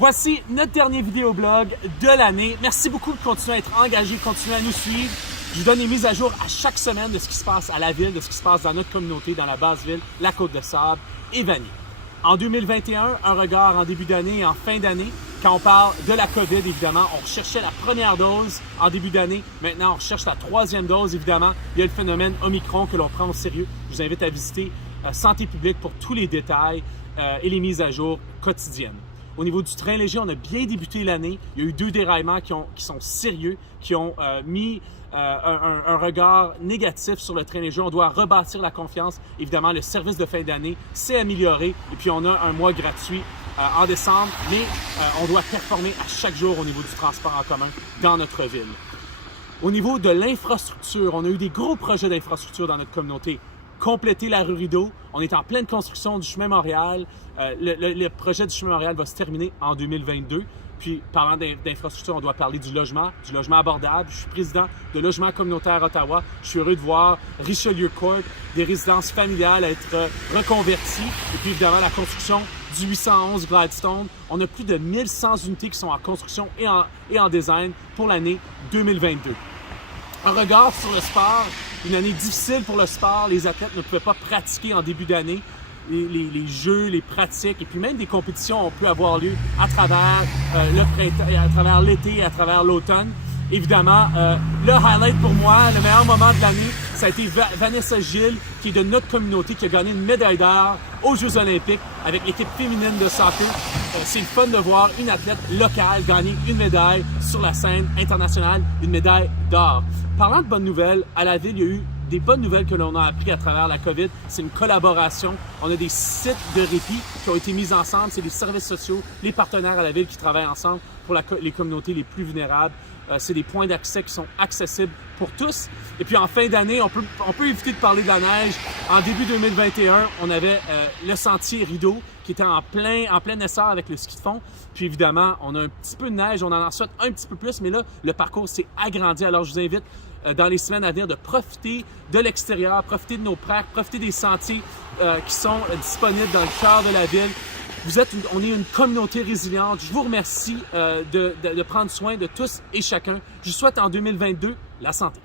Voici notre dernier vidéoblog de l'année. Merci beaucoup de continuer à être engagé, de continuer à nous suivre. Je vous donne des mises à jour à chaque semaine de ce qui se passe à la ville, de ce qui se passe dans notre communauté, dans la Basse-Ville, la Côte-de-Sable et Vanier. En 2021, un regard en début d'année et en fin d'année. Quand on parle de la COVID, évidemment, on recherchait la première dose en début d'année. Maintenant, on recherche la troisième dose, évidemment. Il y a le phénomène Omicron que l'on prend au sérieux. Je vous invite à visiter Santé publique pour tous les détails et les mises à jour quotidiennes. Au niveau du train léger, on a bien débuté l'année. Il y a eu 2 déraillements qui sont sérieux, qui ont mis un regard négatif sur le train léger. On doit rebâtir la confiance. Évidemment, le service de fin d'année s'est amélioré et puis on a un mois gratuit en décembre, mais on doit performer à chaque jour au niveau du transport en commun dans notre ville. Au niveau de l'infrastructure, on a eu des gros projets d'infrastructure dans notre communauté. Compléter la rue Rideau. On est en pleine construction du chemin Montréal. Le projet du chemin Montréal va se terminer en 2022. Puis, parlant d'infrastructure, on doit parler du logement abordable. Je suis président de Logement communautaire Ottawa. Je suis heureux de voir Richelieu Court, des résidences familiales être reconverties. Et puis, évidemment, la construction du 811 Gladstone. On a plus de 1100 unités qui sont en construction et en design pour l'année 2022. Un regard sur le sport, une année difficile pour le sport. Les athlètes ne pouvaient pas pratiquer en début d'année. Les jeux, les pratiques et puis même des compétitions ont pu avoir lieu à travers le printemps, à travers l'été, à travers l'automne. Évidemment, le highlight pour moi, le meilleur moment de l'année, ça a été Vanessa Gilles, qui est de notre communauté, qui a gagné une médaille d'or aux Jeux olympiques avec l'équipe féminine de soccer. C'est le fun de voir une athlète locale gagner une médaille sur la scène internationale, une médaille d'or. Parlant de bonnes nouvelles, à la ville, il y a eu des bonnes nouvelles que l'on a appris à travers la COVID. C'est une collaboration. On a des sites de répit qui ont été mis ensemble. C'est les services sociaux, les partenaires à la ville qui travaillent ensemble pour les communautés les plus vulnérables. C'est des points d'accès qui sont accessibles pour tous. Et puis en fin d'année, on peut éviter de parler de la neige. En début 2021, on avait le sentier Rideau qui était en plein essor avec le ski de fond. Puis évidemment, on a un petit peu de neige, on en souhaite un petit peu plus, mais là, le parcours s'est agrandi. Alors je vous invite dans les semaines à venir de profiter de l'extérieur, profiter de nos parcs, profiter des sentiers qui sont disponibles dans le cœur de la ville. On est une communauté résiliente. Je vous remercie de prendre soin de tous et chacun. Je vous souhaite en 2022 la santé.